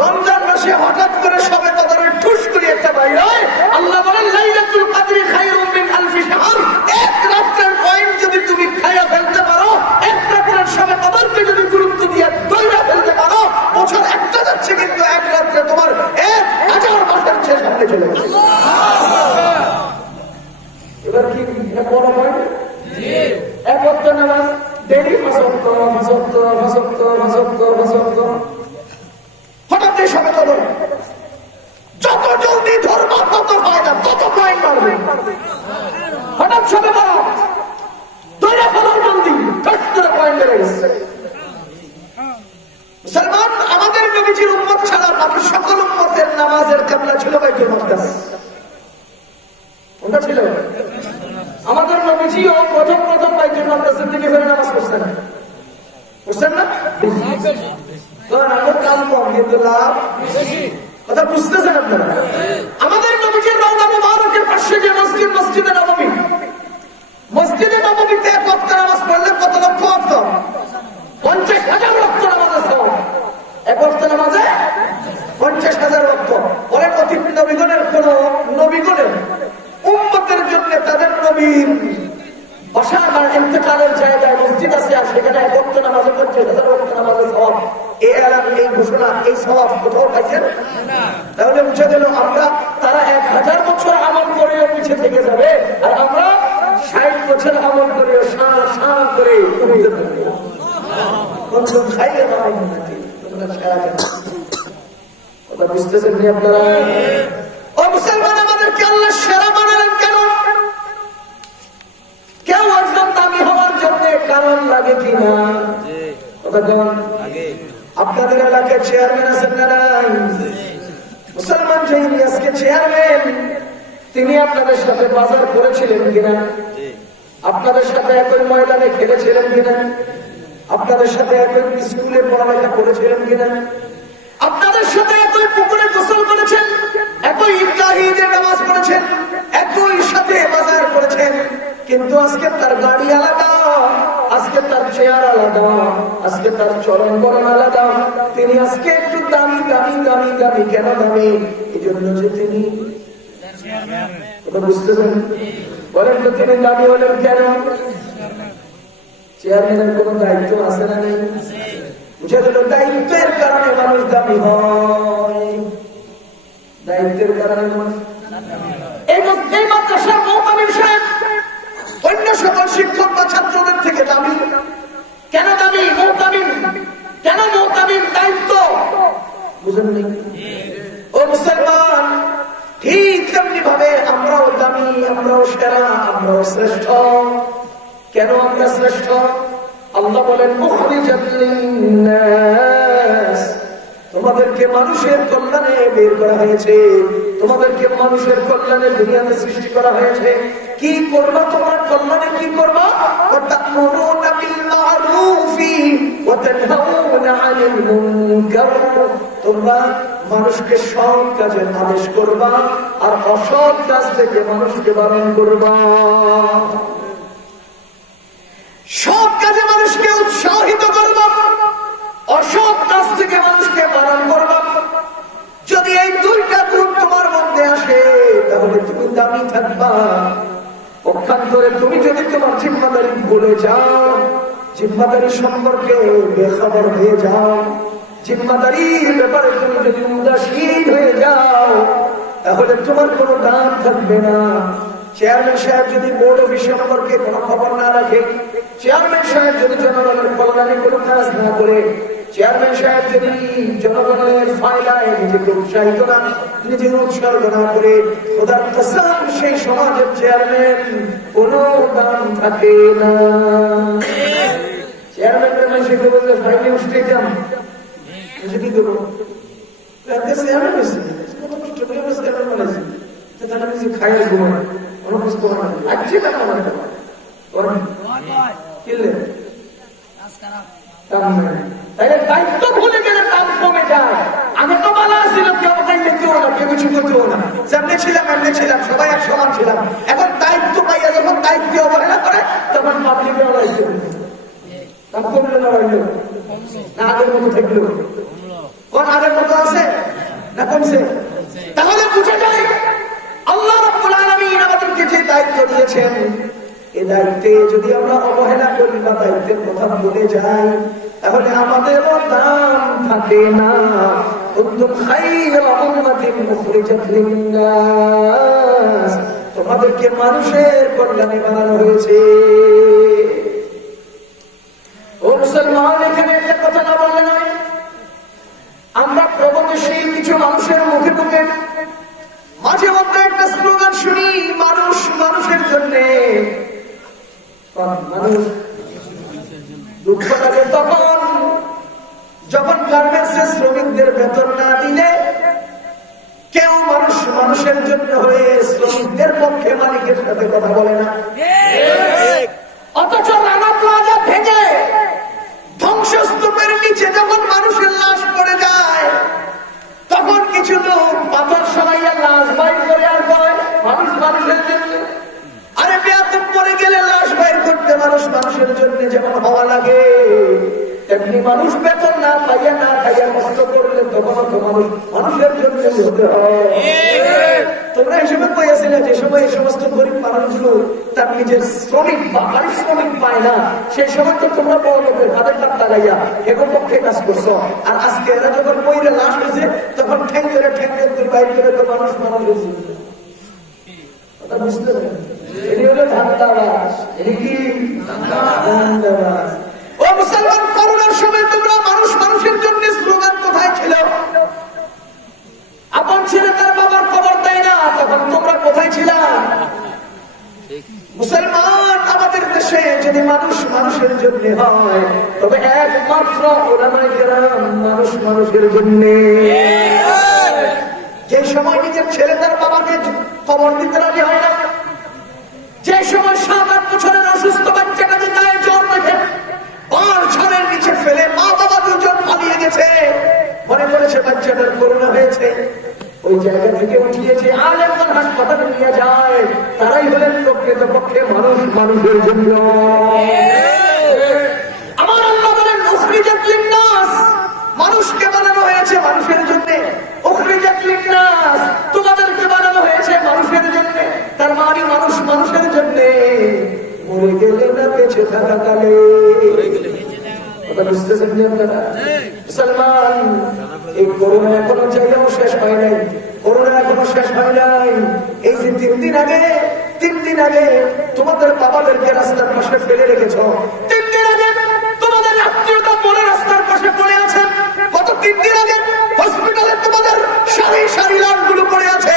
রমজান মাসে হঠাৎ করে সবে কদরে ঠুস করে একটা বাইরে হয়। আল্লাহ বলেন, লাইলাতুল কদরি খায়রুম মিন আলফি শাহর। এক রাতের পয়েন্ট যদি তুমি খাইয়া ফেলতে পারো, এক রাতের সবে কদরকে যদি গুরুত্ব দিয়ে দইরা ফেলতে পারো, বছর একটা যাচ্ছে কিন্তু এক রাতে তোমার 1000 মাসের চেয়ে সামনে চলে গেছে। এবার কি এটা বড় পয়েন্ট? এক ওয়াক্ত নামাজ ডেইলি 5 ওয়াক্ত। হঠাৎ সবে কদর যত জলদি ধরবা তত ফায়দা, তত পয়েন্ট বাড়বে। হঠাৎ সবে বরাত দইরা ফেলার জলদি ঠট করে পয়েন্ট বেড়ে গেছে। মুসলমান, আমাদের নবীজির উম্মত ছাড়া বাকি সকল উম্মতের নামাজের কিবলা ছিল বাইতুল মাকদাস। কোনটা ছিল? আমাদের নবীজিও প্রথম বাইতুল মাকদাসের দিকে ফিরে নামাজ পড়ছেন। বুঝছেন না? কথা বুঝতেছেন আপনারা? আমাদের নবীজির রওজা মুবারকের পাশে যে মসজিদে নববী, মসজিদে নববীতে এক ওয়াক্ত নামাজ পড়লে কত লক্ষ ওয়াক্ত? 50,000 ওয়াক্ত নামাজ আছে। এক ওয়াক্ত নামাজে 50,000 ওয়াক্ত। অনেক অতীত নবীগণের কোন নবীগণের উম্মতের জন্য তাদের নবীর বসার বা ইন্তেকালের জায়গায় মসজিদ আছে, আর সেখানে এক ওয়াক্ত নামাজে 50,000 ওয়াক্ত নামাজের সওয়াব, এই এলান, এই ঘোষণা, এই সওয়াব কোথাও পাইছেন? তাহলে বুঝে গেল আমরা তারা 1000 বছর আমল করেও পিছিয়ে থেকে যাবে, আর আমরা 60 বছর আমল করেও সারা করে উঠতে থাকবো। জন্য সেরা কেন? কথা বুঝতেছেন নি আপনারা? ও মুসলমান, আমাদেরকে আল্লাহ সেরা বানালেন কেন? কেউ একজন দামি হওয়ার জন্য কারণ লাগে কিনা? কথা কেমন? আপনাদের এলাকায় চেয়ারম্যান আছেন না নাই? মুসলমান যিনি আজকে চেয়ারম্যান, তিনি আপনাদের সাথে বাজার করেছিলেন কিনা? আপনাদের সাথে একই ময়দানে খেলেছিলেন কিনা? আপনাদের সাথে একই স্কুলে পড়ালেখা করেছিলেন কিনা? আপনাদের সাথে একই পুকুরে গোসল করেছেন, একই ঈদগাহে নামাজ পড়েছেন, একই সাথে বাজার করেছেন, কিন্তু আজকে তার গাড়ি আলাদা, আজকে তার চেয়ার আলাদা, আজকে তার চরণ বরণ আলাদা। তিনি আজকে একটু দামি দামি দামি দামি। কেন দামি? এই জন্য যে তিনি, বুঝতেছেন? বলেন তো তিনি দামি হলেন কেন? চেয়ারম্যানের কোন দায়িত্ব আছে না নেই? বুঝে গেল, দায়িত্বের কারণে মানুষ দামি হয়। দায়িত্বের কারণে মানুষ। এই মাদ্রাসার মুহতামিম সাহেব অন্য সকল শিক্ষক বা ছাত্রদের থেকে দামি কেন? দামি মুহতামিম কেন? মুহতামিম দায়িত্ব, বুঝেন নি? ও মুসলমান, ঠিক তেমনি ভাবে আমরাও দামি, আমরাও সেরা, আমরাও শ্রেষ্ঠ। কেন আমরা শ্রেষ্ঠ? আল্লাহ বলেন মুখরিজাত লিন্নাস, তোমাদেরকে মানুষের কল্যাণে বের করা হয়েছে, তোমাদেরকে মানুষের কল্যাণে দুনিয়াতে সৃষ্টি করা হয়েছে। কি করবা তোমার কল্যাণে? কি করবা? তা'মুরুনা বিল মা'রুফি ওয়া তানহাউনা 'আনিল মুনকার, তোমরা মানুষকে সৎ কাজের আদেশ করবা আর অসৎ কাজ থেকে মানুষকে বারণ করবা। সৎ কাজে মানুষকে উৎসাহিত করবা, অসৎ কাজ থেকে মানুষকে বারণ করবা। যদি এই দুইটা গুণ তোমার মধ্যে আসে, তাহলে তুমি দামি থাকবা। পক্ষান্তরে তুমি যদি তোমার জিম্মাদারি ভুলে যাও, জিম্মাদারি সম্পর্কে বেখবর হয়ে যাও, জিম্মাদারির ব্যাপারে তুমি যদি উদাসীন হয়ে যাও, তাহলে তোমার কোনো দাম থাকবে না। চেয়ারম্যান সাহেব যদি বোর্ড অফিস সম্পর্কে কোনো খবর না রাখে, চেয়ারম্যান সাহেব যদি জনগণের কল্যাণে কোনো কাজ না করে, চেয়ারম্যান সাহেব যদি জনগণের ফায়দায় নিজেকে উৎসাহিত না, নিজেকে উৎসর্গ না করে, খোদার কসম সেই সমাজের চেয়ারম্যান কোনো দাম থাকে না। চেয়ারম্যান মানুষকে বলতে ফাইলে উঠতে যান, কি করবো? চেয়ারম্যান খাইয়ে ঘুমায়, দায়িত্ব ভুলে গেলে দাম কমে যায়। আমি তো বলা ছিল কেউ কেউ না, কেউ কিছু করতেও না, যেমনি ছিলাম এমনি ছিলাম, সবাই এক সমান ছিলাম। এখন দায়িত্ব পাইয়া যখন দায়িত্ব অবহেলা করে, তখন পাবলিকের দায়িত্ব দাম কমলে না হইল না আগের মতো থাকলো? কোন আগের মতো আছে না কমছে? তাহলে বুঝে যায় আল্লাহ রাব্বুল আলামিন আমাদেরকে যে দায়িত্ব দিয়েছেন, এই দায়িত্বে যদি আমরা অবহেলা করি বা দায়িত্বের কথা ভুলে যাই, তাহলে আমাদেরও দাম থাকে না। কুনতুম খায়রা উম্মাতিন উখরিজাত লিন্নাস, তোমাদেরকে মানুষের কল্যাণে বানানো হয়েছে। ও মুসলমান, এখানে একটা কথা না বললে নয়। আমরা প্রগতিশীল কিছু মানুষের মুখে মুখে মাঝে মধ্যে একটা স্লোগান শুনি, মানুষ মানুষের জন্য। মানুষ দুঃখ লাগে তখন যখন গার্মেন্টসের শ্রমিকদের বেতন না দিলে কেউ মানুষ মানুষের জন্য হয়ে শ্রমিকদের পক্ষে মালিকের সাথে কথা বলে না। অথচ রানা প্লাজা ভেঙে ধ্বংসস্তূপের নিচে যখন মানুষের লাশ পড়ে যায়, তখন কিছু লোক পাথর সরাইয়া লাশ বাইর করে আর কয় মানুষ মানুষের জন্য। আরে বেয়াদব পড়ে গেলে লাশ বাইর করতে মানুষ মানুষের জন্য যেমন হওয়া লাগে, তেমনি মানুষ বেতন না পাইয়া না খাইয়া কষ্ট করলে তখনও তো মানুষ মানুষের জন্য হতে হয়। তোমরা হিসেবে কইয়াছিলে যে সময় এই সমস্ত গরিব মানুষগুলো তার নিজের শ্রমিক বা পারিশ্রমিক পায় না, সেই সময় তো তোমরা বড় লোকের হাতের কাপ লাগাইয়া এগোর পক্ষে কাজ করছো। আর আজকে এরা যখন বইরে লাশ হয়েছে, তখন ঠ্যাং ধরে বাইর করে তো মানুষ মানুষ হয়েছে। বুঝতে পারেন? এটি হলো ধান্দাবাজ। এটি কি ধান্দাবাজ? ও মুসলমান, করোনার সময় তোমরা মানুষ মানুষের জন্য স্লোগান যদি মানুষ মানুষের জন্য হয়, তবে একমাত্র উলামায়ে কেরাম মানুষ মানুষের জন্য। যে সময় নিজের ছেলে তার বাবাকে কবর দিতে রাজি হয় না, যে সময় 7-8 বছরের অসুস্থ বাচ্চাটাকে গায়ে জ্বর রেখে আর ঝড়ের নিচে ফেলে মা বাবা দুজন পালিয়ে গেছে, মনে করেছে বাচ্চাটার করোনা হয়েছে, ওই জায়গা থেকে উঠিয়েছে আলেমগণ হাসপাতালে নিয়ে যায়, তারাই হলেন প্রকৃতপক্ষে মানুষ মানুষের জন্য। আমার আল্লাহ বলেন উখরিজাত লিন-নাস, মানুষকে বানানো হয়েছে মানুষের জন্য। উখরিজাত লিন-নাস, তোমাদেরকে বানানো হয়েছে মানুষের জন্য। তার মানে মানুষ মানুষের জন্য। মরে গেলে না বেঁচে থাকা কালে, কথা বুঝতেছেন আপনারা? মুসলমান, এই করোনা এখনো চাইলেও শেষ হয় নাই, করোনা এখনো শেষ হয় নাই। এই যে 3 দিন আগে তোমাদের বাবাদেরকে রাস্তার পাশে ফেলে রেখেছ, 3 দিন আগে তোমাদের আত্মীয়তা বলে রাস্তার পাশে পড়ে আছে, গত 3 দিন আগে হসপিটালে তোমাদের সারি সারি লাশগুলো পড়ে আছে,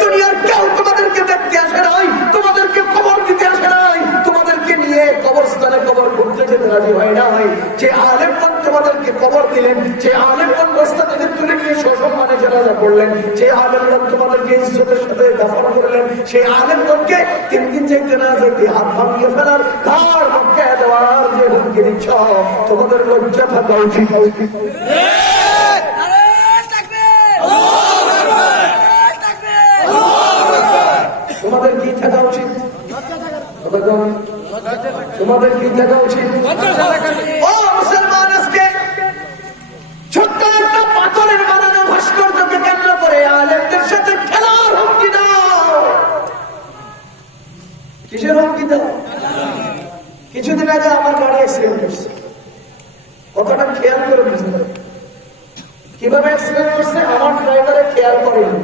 দুনিয়ার কেউ তোমাদেরকে দেখতে আসে নাই, তোমাদেরকে কবর দিতে আসে নাই, তোমাদেরকে নিয়ে কবরস্থানে কবর করতে যেতে রাজি হয় নাই। যে আলেমগণ তোমাদেরকে কবর দিলেন, যে আলেমগণ রাস্তা থেকে তুলে নিয়ে সসম্মানে জানাজা করলেন, যে আলেমগণ তোমাদেরকে ইজ্জতের সাথে দাফন করলেন, সেই আলেমগণকে 3 দিন যাইতে না যাইতে হাত ভাঙিয়ে ফেলার, ঘাড় মক্কায় দেওয়ার যে হুমকি দিচ্ছ, তোমাদের লজ্জা থাকা উচিত। তোমাদের কি থাকা উচিত? তোমাদের কি থাকা উচিত? ও মুসলমান, আজকে ছোট্ট একটা পাথরের বানানো ভাস্কর্যকে কেন্দ্র করে আলেমদের সাথে খেলার হুমকি দাও। কিসের হুমকি দাও? কিছুদিন আগে আমার গাড়ি অ্যাক্সিডেন্ট করছে, কথাটা খেয়াল করে বুঝতে, কিভাবে অ্যাক্সিডেন্ট করছে আমার ড্রাইভারে খেয়াল করেনি।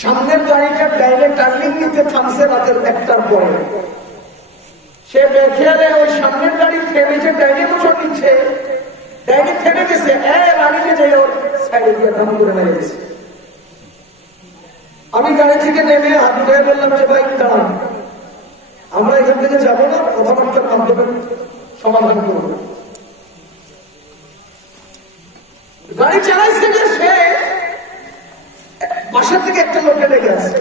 সামনের গাড়িটা ডাইনে টার্নিং নিতে থামছে রাতের 1টার পরে, সে বেখেয়ালে ওই সামনের গাড়ি থেমেছে, ডাইনে মোচড় নিচ্ছে, ডাইনে থেমে গেছে, গাড়িতে যাই ওর সাইডে গিয়ে ধাম করে মেরে গেছে। আমি গাড়ি থেকে নেমে হাত উঠে বললাম যে ভাই দাঁড়ান, আমরা এখান থেকে যাবো না, কথাবার্তার মাধ্যমে সমাধান করবো। গাড়ি চালাইছে যে সে বাসা থেকে একটা লোককে ডেকে আসছে,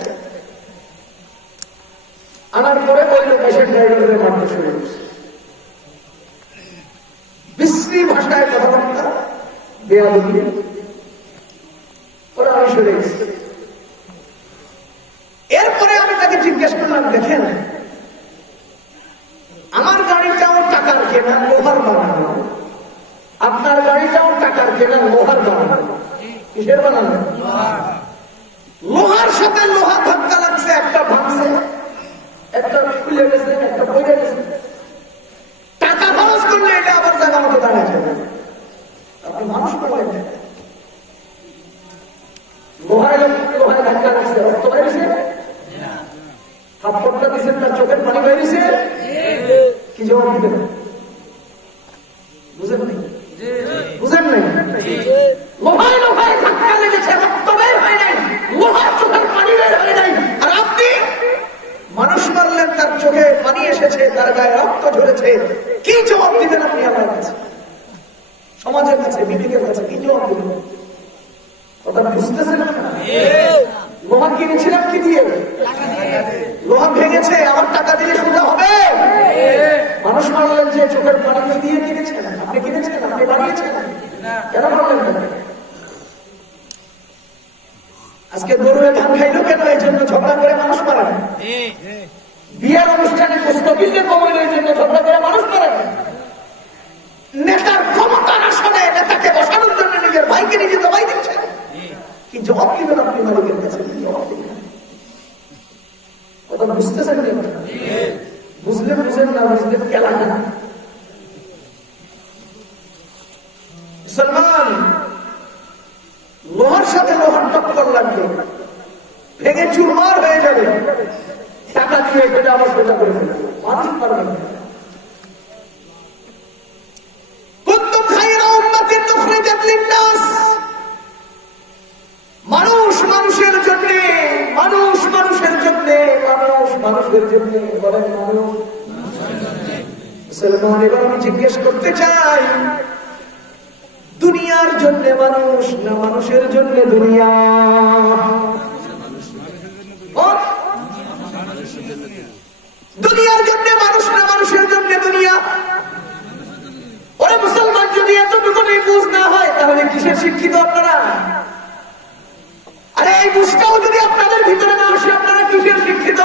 আনার পরে ওই লোক এসে ড্রাইভারের মারতে শুরু করছে, বিশ্রী ভাষায় কথাবার্তা, বেয়াদবি। ওরা আমি সরে গেছি। এরপরে আমি তাকে জিজ্ঞেস করলাম, দেখেন আমার গাড়িটাও টাকার কেনা, লোহার বানানো, আপনার গাড়িটাও টাকার কেনা, লোহার বানানো। কিসের বানানো? লোহার সাথে লোহা ধাক্কা লাগছে, একটা ভাঙছে, একটা খুলে গেছে, একটা পড়ে গেছে। টাকা খরচ করলে এটা আবার জায়গা মতো দাঁড়ায় যাবে। আপনি মানুষ করলেন, লোহায় ধাক্কা লাগছে, রক্ত বেরিয়েছে, থাপ্পড়টা দিচ্ছেন, তার চোখের পানি বেরিয়েছে, কি জবাব দিবেন? বুঝেন নাই? বুঝেন নাই? লোহায় ধাক্কা লেগেছে, রক্ত বের হয় নাই, লোহার চোখের পানি বের হয় নাই, আর আপনি মানুষ মারলেন, তার চোখে পানি এসেছে, তার গায়ে রক্ত ঝরেছে, কি জবাব দিবেন আপনি আমার কাছে, সমাজের কাছে, বিবেকের কাছে কি জবাব দিবেন? কথা বুঝতেছেন না? লোহা কিনেছিলাম কি দিয়ে? লোহা ভেঙেছে, আমার টাকা দিলে সোজা হবে? মানুষ মারলেন যে চোখের পানি দিয়ে কিনেছেন, আপনি কিনেছেন, আপনি বানিয়েছেন, কেন মারলেন? আজকে গরুয়ে ধান খাইলো কেন? এই জন্য ঝগড়া করে মানুষ মারেন। বিয়ের অনুষ্ঠানে পুস্তকিলে কমাইল, এই জন্য ঝগড়া করে মানুষ মারেন। নেতার ক্ষমতার আসনে নেতাকে বসানোর জন্য নিজের ভাইকে নিজে দবাই দিচ্ছেন। কি জবাব দিবেন আপনি মালিকের কাছে? জবাব দিবেন? কথা বুঝতেছেন? বুঝলে বুঝেন, না বুঝলে খেলা না। মুসলমান, লোহার সাথে লোহার টক্কর লাগবে, ভেঙে চুরমার হয়ে যাবে, টাকা দিয়ে এটা আবার সোজা করে ফেলবে, মানতে পারবেন না। মানুষ মানুষের জন্য, মানুষ মানুষের জন্য, মানুষ মানুষের জন্য, বলেন মানুষ মুসলমান, এবার আমি জিজ্ঞেস করতে চাই, দুনিয়ার জন্য মানুষ না মানুষের জন্য দুনিয়া? দুনিয়ার জন্য মানুষ না মানুষের জন্য দুনিয়া? ওরা মুসলমান যদি এতটুকু বুঝ না হয় তাহলে কিসের শিক্ষিত আপনারা? আরে এই বুঝটাও যদি আপনাদের ভিতরে না আসে আপনারা কিসের শিক্ষিত?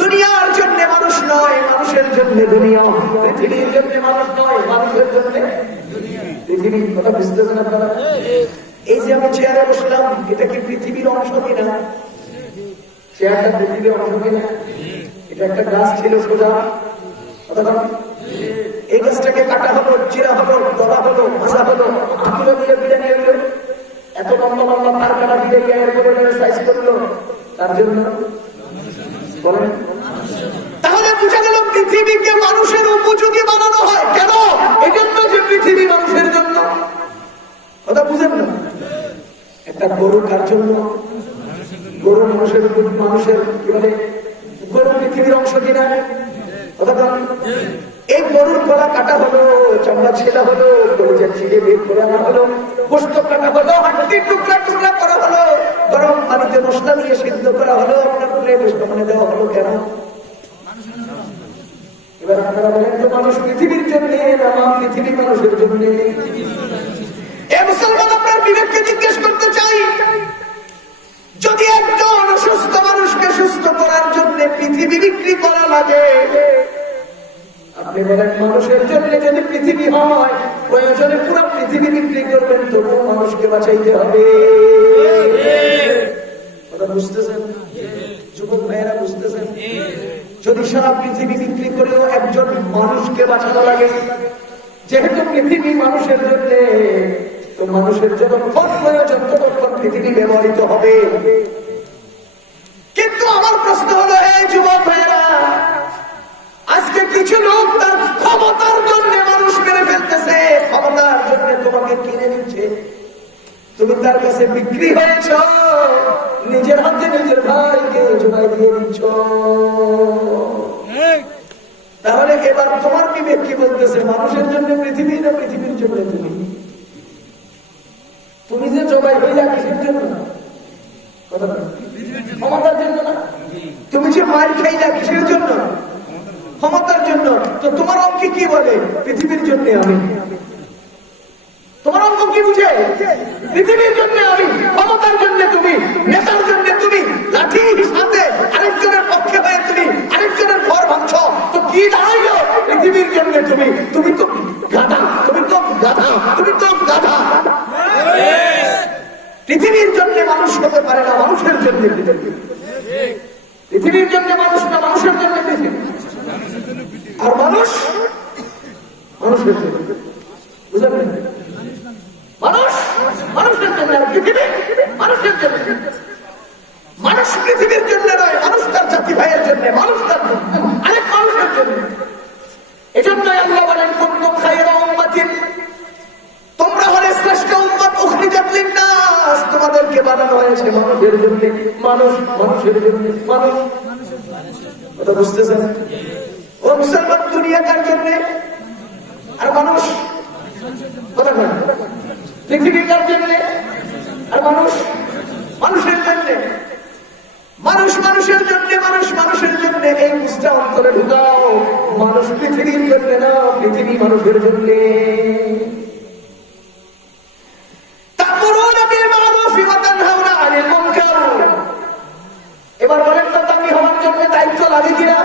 দুনিয়ার জন্য মানুষ নয়, মানুষের জন্য দুনিয়া। পৃথিবীর জন্য মানুষ নয়, মানুষের জন্য পৃথিবী। কথা বুঝতেছেন আপনারা? এই যে আমি চেয়ারে বসলাম, এটা কি পৃথিবীর অংশ কিনা? চেয়ারটা পৃথিবীর অংশ কিনা? এটা একটা গাছ ছিল সোজা, এই গাছটাকে কাটা হলো, চিরা হলো, গলা হলো, ভাষা হলো, আঁকুলো দিয়ে বিড়ে নিয়ে এলো, এত লম্বা লম্বা তার কাটা দিয়ে সাইজ করলো, তার জন্য বলেন। তাহলে বুঝা গেল পৃথিবীকে মানুষের উপযোগী বানানো হয় কেন? এই জন্য যে পৃথিবী মানুষের জন্য। কথা বুঝেন না? একটা গরু কার জন্য? গরু মানুষের কি বলে, গরু পৃথিবীর অংশ কিনা? কথা বলেন। এই গরুর গলা কাটা হলো, চামড়া ছেলা হলো, গরুটা ছিঁড়ে বের করে আনা হলো, গোশত কাটা হলো, হাড্ডির টুকরা টুকরা করা হলো, গরম পানিতে মশলা দিয়ে সিদ্ধ করা হলো, আপনার মানে দেওয়া হলো কেন? এবার আপনারা বলেন তো, মানুষ পৃথিবীর জন্য না পৃথিবী মানুষের জন্য? এ মুসলমান, আপনার বিবেককে জিজ্ঞেস করতে চাই, যদি একজন অসুস্থ মানুষকে সুস্থ করার জন্য পৃথিবী বিক্রি করা লাগে, আপনি বলেন মানুষের জন্য যদি পৃথিবী হয়, প্রয়োজনে পুরো পৃথিবী বিক্রি করবেন, তবুও মানুষকে বাঁচাইতে হবে। কথা বুঝতেছেন? যুবক ভাইয়েরা বুঝতেছেন? যদি সারা পৃথিবী বিক্রি করেও একজন মানুষকে বাঁচানো লাগে, যেহেতু পৃথিবী মানুষের জন্য, তো মানুষের যতক্ষণ প্রয়োজন ততক্ষণ পৃথিবী ব্যবহৃত হবে। কিন্তু আমার প্রশ্ন হলো, এই যুবক ভাইয়েরা, আজকে কিছু লোক তার ক্ষমতার জন্য মানুষ মেরে ফেলতেছে, ক্ষমতার জন্য তোমাকে কিনে নিচ্ছে, তুমি তার কাছে বিক্রি হয়েছ, নিজের হাতে নিজের ভাইকে জোগাই দিয়ে দিচ্ছ। তাহলে এবার তোমার বিবেক কি বলতেছে, মানুষের জন্য পৃথিবী না পৃথিবীর জন্য তুমি? তুমি যে জবাই হইলা কিসের জন্য? ক্ষমতার জন্য না? তুমি যে মার খাইলা কিসের জন্য? ক্ষমতার জন্য। তো তোমার অঙ্ক কি বলে? পৃথিবীর জন্য আমি। তোমার অঙ্ক কি বুঝে? পৃথিবীর জন্য আমি, ক্ষমতার জন্য তুমি, নেতার জন্য তুমি, লাঠি হাতে আরেকজনের পক্ষে হয়ে তুমি আরেকজনের ঘর ভাঙছ, তো কি দাঁড়াইল? পৃথিবীর জন্য তুমি। তুমি তো গাধা, তুমি তো গাধা, তুমি তো গাধা। পৃথিবীর জন্য মানুষ হতে পারে না, মানুষের জন্য পৃথিবী। পৃথিবীর জন্য মানুষ না, মানুষের জন্য পৃথিবী। আর মানুষ মানুষের জন্য, বুঝলেন? মানুষ মানুষের জন্য, পৃথিবী মানুষের জন্য। মানুষ পৃথিবীর জন্য নয়, মানুষ তার জাতি ভাইয়ের জন্য, মানুষ তার আরেক মানুষের জন্য। এজন্যই আল্লাহ বলেন, কুনতুম খায়রা উম্মাতিন, তোমরা হলে শ্রেষ্ঠ উম্মত, উখরিজাত লিন-নাস, তোমাদেরকে বানানো হয়েছে মানুষের জন্য। মানুষ মানুষের জন্য, মানুষ। কথা বুঝতেছেন? ও মুসলমান, দুনিয়া কার জন্য? আর মানুষ কথা বলেন, পৃথিবী কার জন্য? আর মানুষ মানুষের জন্য। মানুষ মানুষের জন্য, মানুষ মানুষের জন্য। এই বুঝটা অন্তরে ঢুকাও, মানুষ পৃথিবীর জন্য না, পৃথিবী মানুষের জন্য। এবার বলেন তো, তাকবীর হওয়ার জন্য দায়িত্ব লাগে কিনা?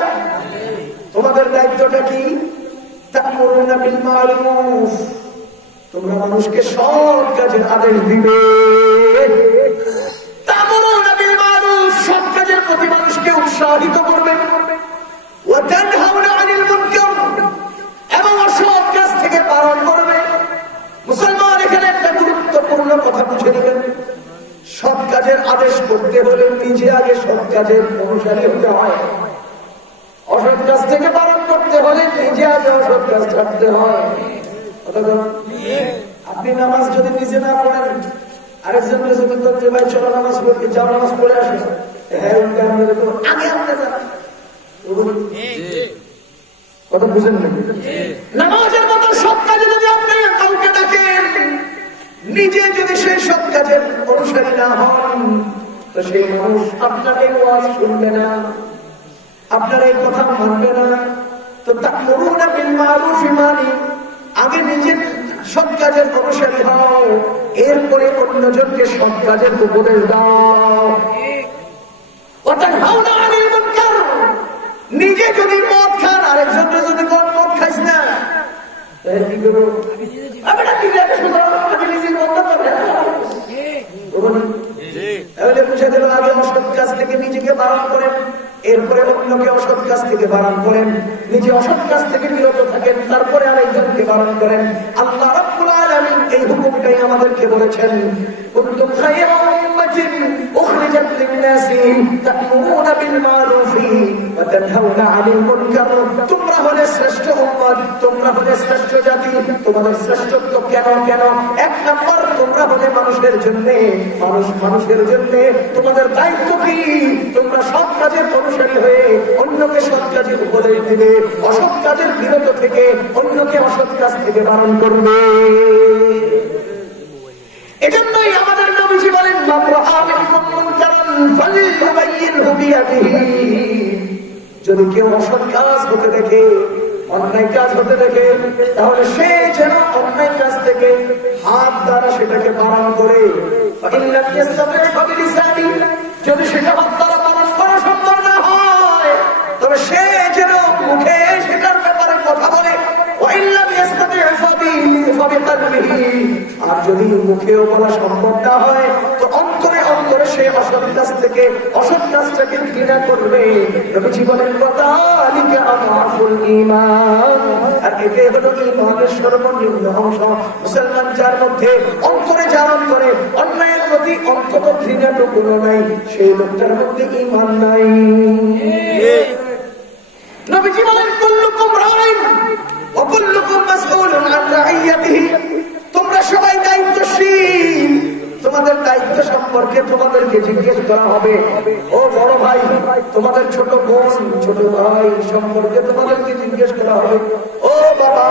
তোমাদের দায়িত্বটা কি? তা'মুরুনা বিল মা'রুফ, তোমরা মানুষকে সৎ কাজের আদেশ দিবে। তা'মুরুনা বিল মা'রুফ, সৎ কাজের প্রতি মানুষকে উৎসাহিত করবে। ওয়া তানহাউনা আনিল মুনকার, এবং অসৎ কাজ থেকে বারণ করবে। মুসলমান, এখানে একটা গুরুত্বপূর্ণ কথা বুঝে নেবেন, সৎ কাজের আদেশ করতে হলে নিজে আগে সৎ কাজের অনুসারী হতে হয়। অসৎ কাজ থেকে বারণ করতে হলে নিজে আগে অসৎ কাজ ছাড়তে হয়। আপনি নামাজ যদি নিজে না পড়েন, আরেকজন যদি করতে ভাই চলো নামাজ পড়তে যাও, নামাজ পড়ে আসো, হ্যাঁ আগে আপনি কথা বুঝেন না? নামাজের মতো সৎ কাজে যদি আপনি কাউকে ডাকেন, নিজে যদি সেই সৎ কাজের অনুসারী না হন, তো সেই মানুষ আপনাকে ওয়াজ শুনবে না, আপনার এই কথা মানবে না। তো তা'মুরুনা বিল মা'রুফি মানে আগে নিজের সৎ কাজের অনুসারী হও, এরপরে অন্যজনকে সৎ কাজের উপদেশ দাও। ওয়া তানহাউনা আনিল মুনকার, নিজে যদি মদ খান, আরেকজনকে যদি মদ খাইস না, কি করবো? তাহলে বুঝে দিল, আগে অসৎ কাজ থেকে নিজেকে বারণ করেন, এরপরে অন্যকে অসৎ কাজ থেকে বারণ করেন, নিজে অসৎ কাজ থেকে বিরত থাকেন, তারপরে আরেকজনকে বারণ করেন। আল্লাহ রাব্বুল আলামিন এই হুকুমটাই আমাদেরকে বলেছেন, কুনতুম খায়রা উম্মাতিন উখরিজাত লিন-নাসি তা'মুরুনা বিল মা'রুফি ওয়া তানহাউনা আনিল মুনকার। তোমরা হলে শ্রেষ্ঠ উম্মত, তোমরা হলে শ্রেষ্ঠ জাতি। তোমাদের শ্রেষ্ঠত্ব কেন? এক নাম্বার, তোমরা হলে মানুষের জন্য, মানুষের জন্য। তোমাদের দায়িত্ব কি? তোমরা সৎ কাজের অনুসারী হয়ে অন্যকে সৎ কাজের উপদেশ দিবে, অসৎ কাজের বিরত থেকে অন্যকে অসৎ কাজ থেকে বারণ করবে। এজন্যই আমাদের নবীজি বলেন, মান রাআ মিনকুম মুনকারান ফালইউবাইয়িনহু বিয়াদিহি। যদি কেউ অসৎ কাজ হতে দেখে, অন্যায় কাজ হতে দেখে, তাহলে সে যেন অন্যায় কাজ থেকে হাত দ্বারা সেটাকে বারণ করে। ফাইন লাম ইস্তাতি' ফাবিলিসানি, যদি সেটা হাত দ্বারা বারণ করা সম্ভব না হয়, তবে সে যেন মুখে সেটার ব্যাপারে কথা বলে। ওয়াইন লাম ইস্তাতি' ফাবিকলবিহি, আর যদি মুখেও বলা সম্ভব না হয়, তো অন্তরে সে অসৎ কাজ থেকে অসৎ কাজটাকে ঘৃণা করবে। নবীজি বলেন, ওয়াযালিকা আযআফুল ঈমান, আর এটাই হলো ঈমানের সর্বনিম্ন অংশ। মুসলমান যার মধ্যে অন্তরে অন্যায়ের প্রতি অন্তত ঘৃণাটুকু নাই, সেই লোকটার মধ্যে ঈমান নাই। নবীজি বলেন, কুল্লুকুম রাঈন ওয়া কুল্লুকুম মাসউলুন আন রাইয়াতিহি। তোমরা সবাই দায়িত্বশীল, তোমাদের দায়িত্ব সম্পর্কে তোমাদেরকে জিজ্ঞেস করা হবে। ও বড় ভাই, তোমাদের ছোট বোন, ছোট ভাই সম্পর্কে তোমাদেরকে জিজ্ঞেস করা হবে। ও বাবা,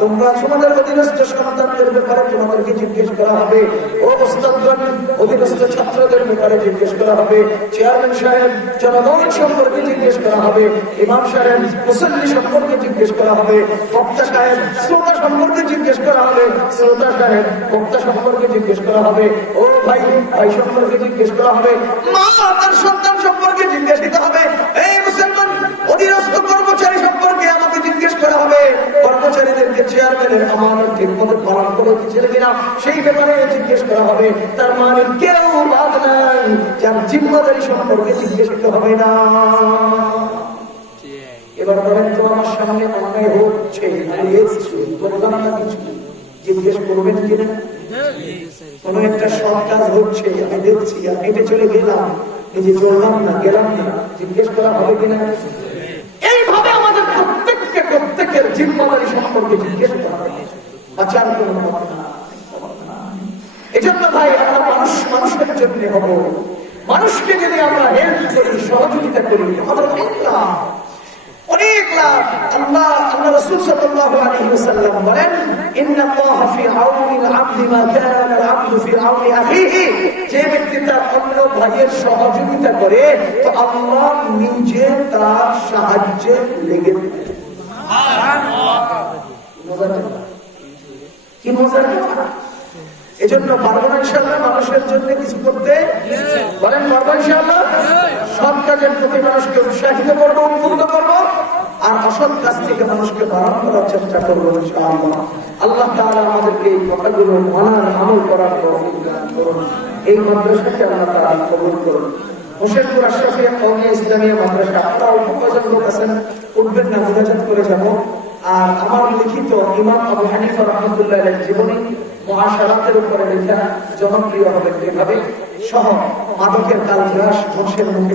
তোমরা তোমাদের অধীনস্থ সন্তানদের ব্যাপারে তোমাদেরকে জিজ্ঞেস করা হবে। ও ওস্তাদগণ, অধীনস্থ ছাত্রদের ব্যাপারে জিজ্ঞেস করা হবে। চেয়ারম্যান সাহেব, জনগণ সম্পর্কে জিজ্ঞেস করা হবে। ইমাম সাহেব, মুসল্লি সম্পর্কে জিজ্ঞেস করা হবে। বক্তা সাহেব, শ্রোতা সম্পর্কে জিজ্ঞেস করা হবে। শ্রোতা সাহেব, বক্তা সম্পর্কে জিজ্ঞেস করা হবে। ও ভাই, ভাই সম্পর্কে জিজ্ঞেস করা হবে। মা তার সন্তান সম্পর্কে জিজ্ঞাসিত হবে। এই মুসলমান, অধীনস্থ কর্মচারী সম্পর্কে আমাকে জিজ্ঞেস করা হবে। কর্মচারীদেরকে চেয়ারম্যানের আমানত ঠিক মতো পালন করেছিল কিনা সেই ব্যাপারে জিজ্ঞেস করা হবে। তার মানে কেউ বাদ নাই যার জিম্মাদারি সম্পর্কে জিজ্ঞাসিত হবে না। এবার বলেন তো, আমার সামনে অন্যায় হচ্ছে, জিজ্ঞেস করবেন কিনা? কোন একটা সৎ কাজ হচ্ছে, আমি দেখছি, আমি হেঁটে চলে গেলাম, নিজে চললাম না, গেলাম না, জিজ্ঞেস করা হবে কিনা? এইভাবে আমাদের প্রত্যেকের জিম্মাদারি সম্পর্কে জিজ্ঞেস করা হবে। আচার কোনো এজন্য ভাই, আমরা মানুষের জন্য হব। মানুষকে যদি আমরা হেল্প করি, সহযোগিতা করি, আমাদের অনেক লাভ। আল্লাহ রাসূল সাল্লাল্লাহু আলাইহি ওয়াসাল্লাম বলেন, ইন্নাল্লাহা ফি আউনিল আবদি মা কানা আল আবদু ফি আউনি আখিহি। যে ব্যক্তি তার অন্য ভাইয়ের সহযোগিতা করে, তো আল্লাহ নিজে তার সাহায্যে লেগে থাকে। কি মজার কথা! এজন্য পারবো না ইনশাআল্লাহ মানুষের জন্য কিছু করতে? বলেন, পারবো ইনশাআল্লাহ। সৎ কাজের প্রতি মানুষকে উৎসাহিত করবো, উদ্বুদ্ধ করবো, আর অসৎ কাজ থেকে মানুষকে বারণ করার চেষ্টা করবো ইনশাআল্লাহ। আল্লাহ তাআলা আমাদেরকে এই কথাগুলো মানার, আমল করার তৌফিক দান করুন। এই মাদ্রাসাকে আল্লাহ তাআলা কবুল করুন। হোসেনপুর আশরাফিয়া কওমি ইসলামিয়া মাদ্রাসা, আপনারা অল্প কয়েকজন লোক আছেন, উঠবেন না, মুনাজাত করে যাব। আর আমার লিখিত ইমাম আবু হানিফা রাহমাতুল্লাহ আলাইহির জীবনী মুআশারাতের উপরে লেখা জনপ্রিয় হবে এভাবে সহ মাদকের কালগ্রাস ধ্বংসের মুখে